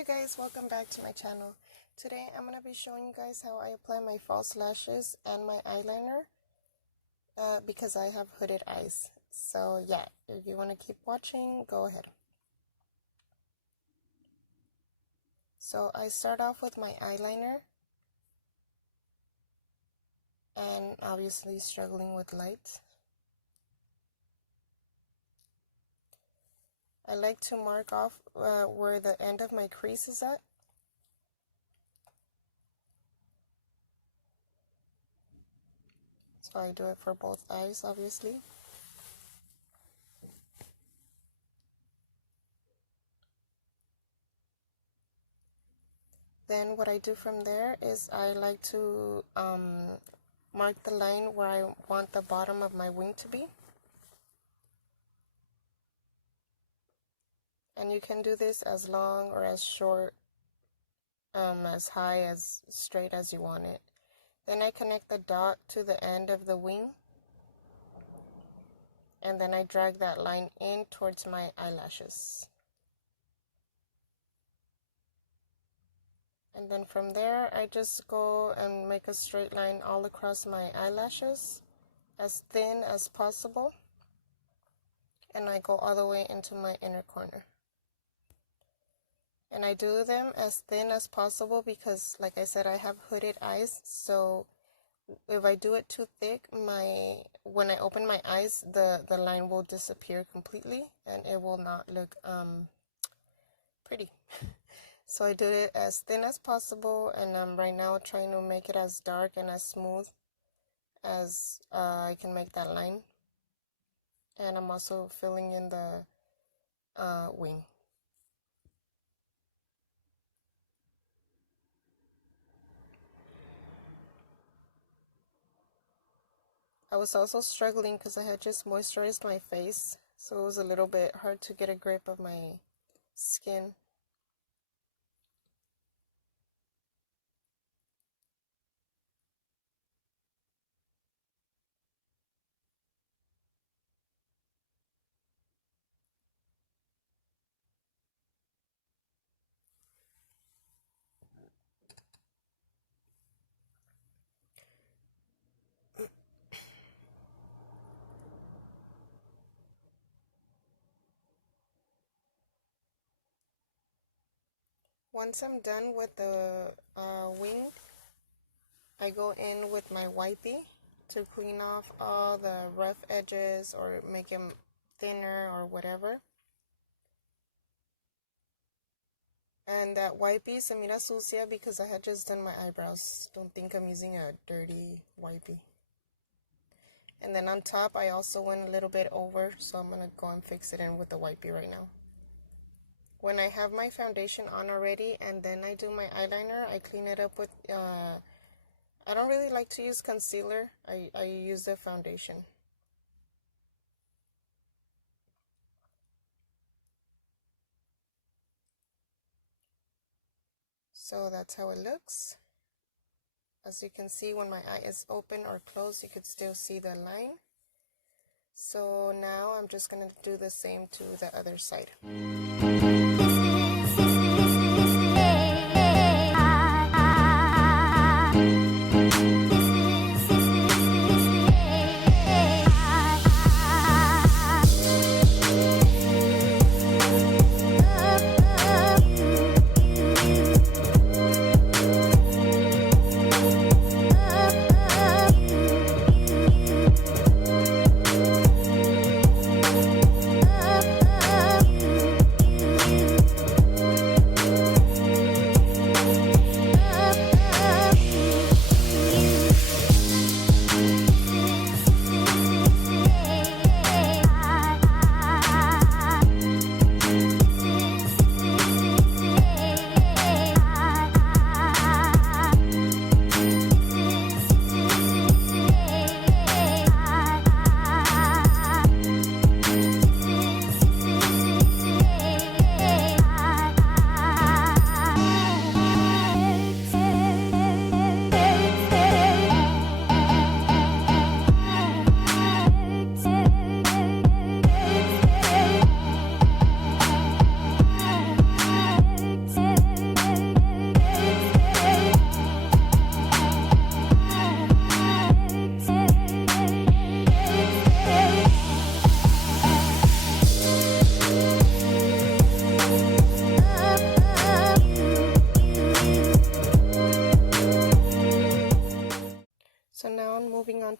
you guys, welcome back to my channel. Today I'm going to be showing you guys how I apply my false lashes and my eyeliner because I have hooded eyes. So yeah, if you want to keep watching, go ahead. So I start off with my eyeliner and obviously struggling with light. I like to mark off where the end of my crease is at. So I do it for both eyes, obviously. Then what I do from there is I like to mark the line where I want the bottom of my wing to be. And you can do this as long or as short, as high, as straight as you want it. Then I connect the dot to the end of the wing. And then I drag that line in towards my eyelashes. And then from there, I just go and make a straight line all across my eyelashes, as thin as possible. And I go all the way into my inner corner. And I do them as thin as possible because, like I said, I have hooded eyes. So if I do it too thick, when I open my eyes, the line will disappear completely and it will not look pretty. So I do it as thin as possible, and I'm right now trying to make it as dark and as smooth as I can make that line. And I'm also filling in the wing. I was also struggling because I had just moisturized my face, so it was a little bit hard to get a grip of my skin. Once I'm done with the wing, I go in with my wipey to clean off all the rough edges or make them thinner or whatever. And that wipey se mira sucia because I had just done my eyebrows. Don't think I'm using a dirty wipey. And then on top, I also went a little bit over, so I'm going to go and fix it in with the wipey right now. When I have my foundation on already and then I do my eyeliner, I clean it up with, I don't really like to use concealer. I use the foundation. So that's how it looks. As you can see, when my eye is open or closed, you could still see the line. So now I'm just going to do the same to the other side.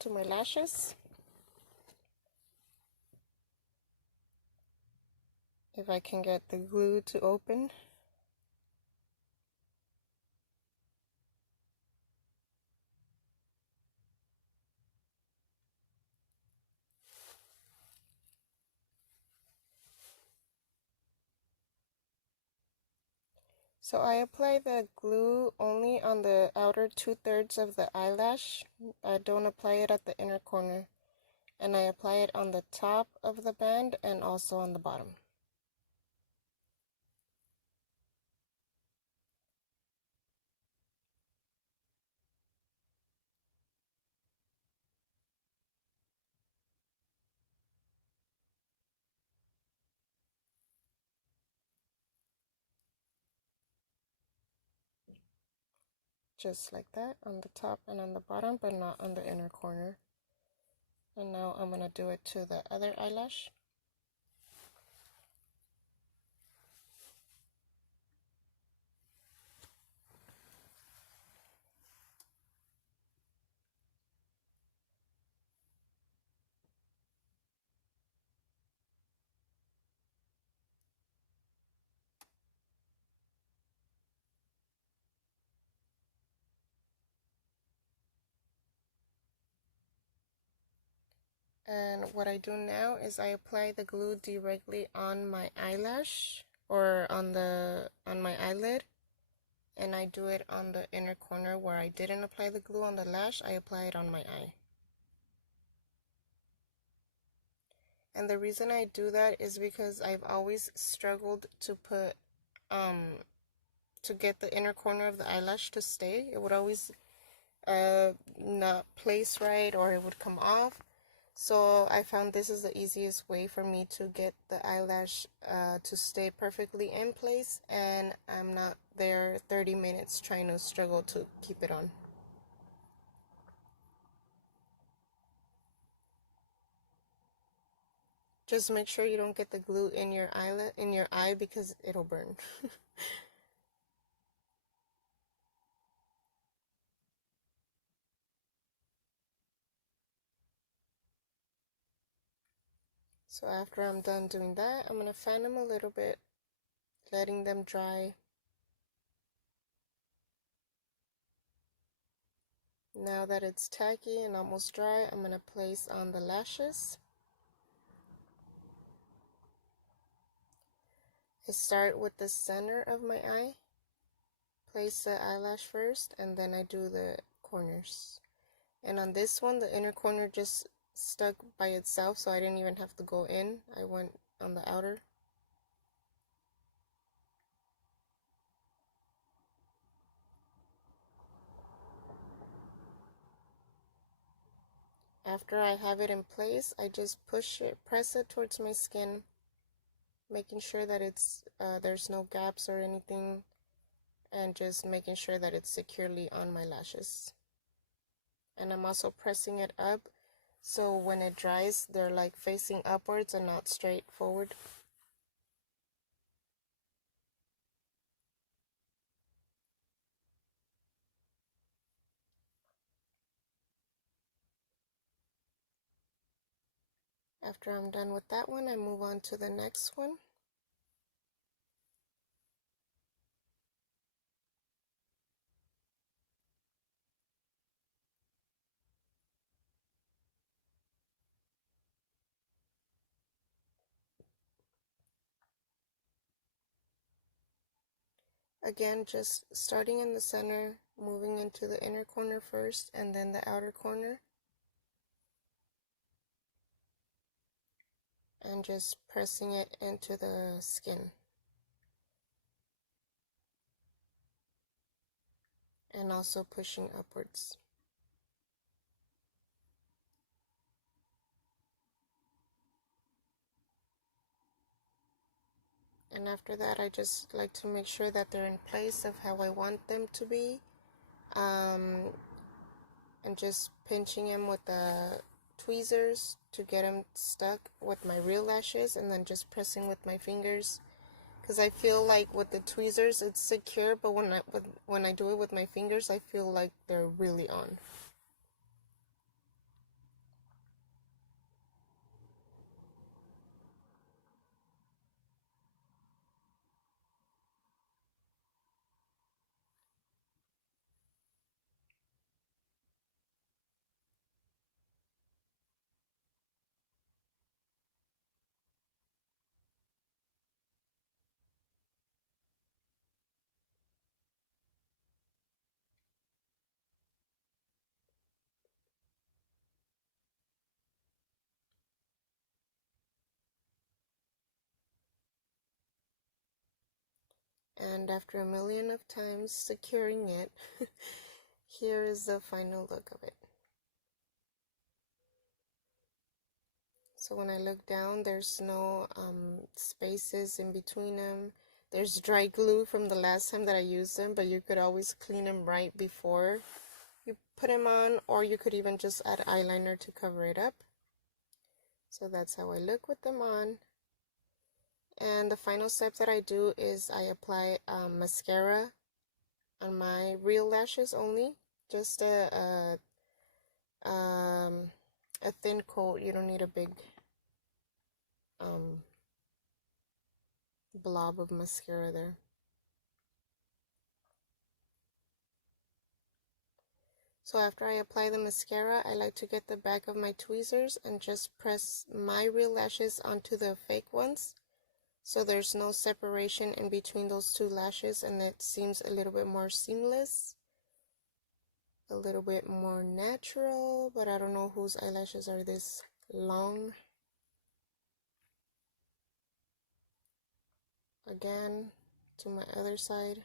onto my lashes. If I can get the glue to open. So I apply the glue only on the outer 2/3 of the eyelash. I don't apply it at the inner corner. And I apply it on the top of the band and also on the bottom. Just like that on the top and on the bottom, but not on the inner corner. And now I'm going to do it to the other eyelash. And what I do now is I apply the glue directly on my eyelash or on my eyelid, and I do it on the inner corner where I didn't apply the glue on the lash. I apply it on my eye. And the reason I do that is because I've always struggled to put to get the inner corner of the eyelash to stay. It would always not place right, or it would come off. So I found this is the easiest way for me to get the eyelash to stay perfectly in place, and I'm not there 30 minutes trying to struggle to keep it on. Just make sure you don't get the glue in your eye because it'll burn. So after I'm done doing that, I'm gonna fan them a little bit, letting them dry. Now that it's tacky and almost dry, I'm gonna place on the lashes. I start with the center of my eye, place the eyelash first, and then I do the corners. And on this one, the inner corner just stuck by itself, so I didn't even have to go in. I went on the outer. After I have it in place, I just press it towards my skin, making sure that there's no gaps or anything, and just making sure that it's securely on my lashes. And I'm also pressing it up, so when it dries, they're like facing upwards and not straight forward. After I'm done with that one, I move on to the next one. Again, just starting in the center, moving into the inner corner first, and then the outer corner. And just pressing it into the skin. And also pushing upwards. And after that, I just like to make sure that they're in place of how I want them to be. And just pinching them with the tweezers to get them stuck with my real lashes, and then just pressing with my fingers. Because I feel like with the tweezers, it's secure, but when I do it with my fingers, I feel like they're really on. And after a million of times securing it, here is the final look of it. So when I look down, there's no spaces in between them. There's dry glue from the last time that I used them, but you could always clean them right before you put them on, or you could even just add eyeliner to cover it up. So that's how I look with them on. And the final step that I do is I apply mascara on my real lashes only. Just a thin coat. You don't need a big blob of mascara there. So after I apply the mascara, I like to get the back of my tweezers and just press my real lashes onto the fake ones, so there's no separation in between those two lashes, and it seems a little bit more seamless, a little bit more natural. But I don't know whose eyelashes are this long. Again, to my other side.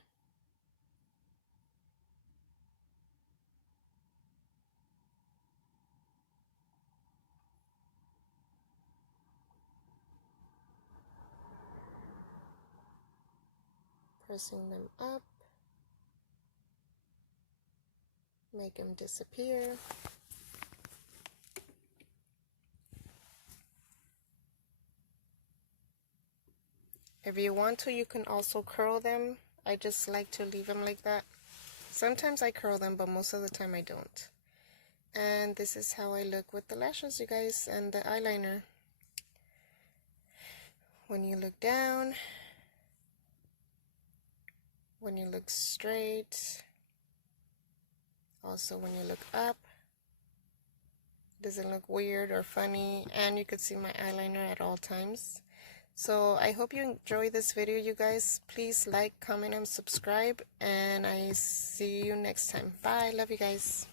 Pressing them up. Make them disappear. If you want to, you can also curl them. I just like to leave them like that. Sometimes I curl them, but most of the time I don't. And this is how I look with the lashes, you guys, and the eyeliner. When you look down, when you look straight, also when you look up, it doesn't look weird or funny, and you could see my eyeliner at all times. So I hope you enjoy this video, you guys. Please like, comment, and subscribe, and I see you next time. Bye. Love you guys.